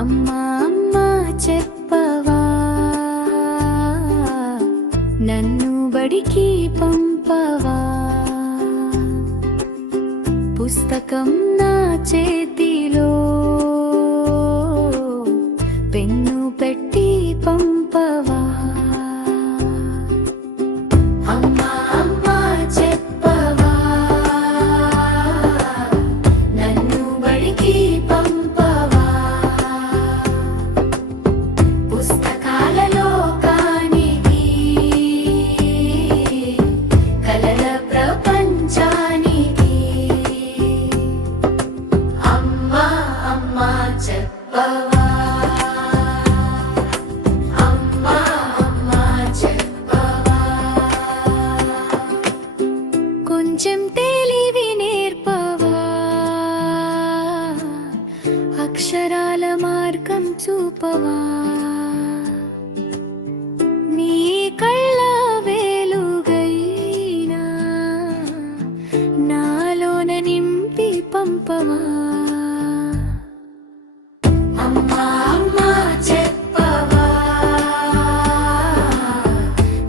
అమ్మా అమ్మా చెప్పవా, నన్ను బడికి పంపవా. పుస్తకం నా చేతిలో పెన్ను పెట్టి పంపవా. అమ్మా అమ్మా చెప్పవా, నన్ను బడికి పంపవా. పుస్తకాల లోకానికి, కలల ప్రపంచానికి. అమ్మా అమ్మా చెప్పవా, కొంచెం తెలివి నేర్పవా, అక్షరాల మార్గం చూపవా. నీ కళ్ళ వెలుగైనా నాలోన నింపి పంపవా. అమ్మా అమ్మా చెప్పవా,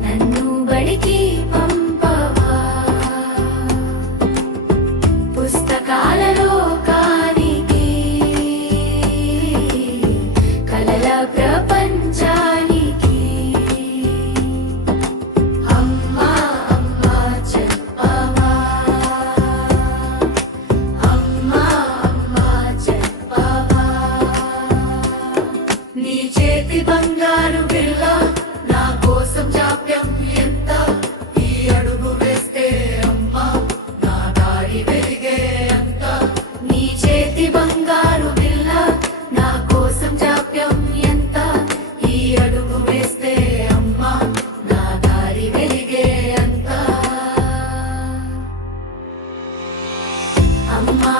నన్ను బడికి పంపవా. పుస్తకాల లోకానికి, కలల ప్రపంచానికి. అమ్మా అమ్మా చెప్పవా, అమ్మా అమ్మా చెప్పవా. నీ చేతి బంగారు బిళ్ళ నా కోసం జాప్యం ఎంత. ఈ అడుగు వేస్తే అమ్మా నా దారి వెలిగే అంత. నీ చేతి బంగారు బిళ్ళ నా కోసం జాప్యం ఎంత. ఈ అడుగు వేస్తే అమ్మా నా దారి వెలిగే అంత. అమ్మా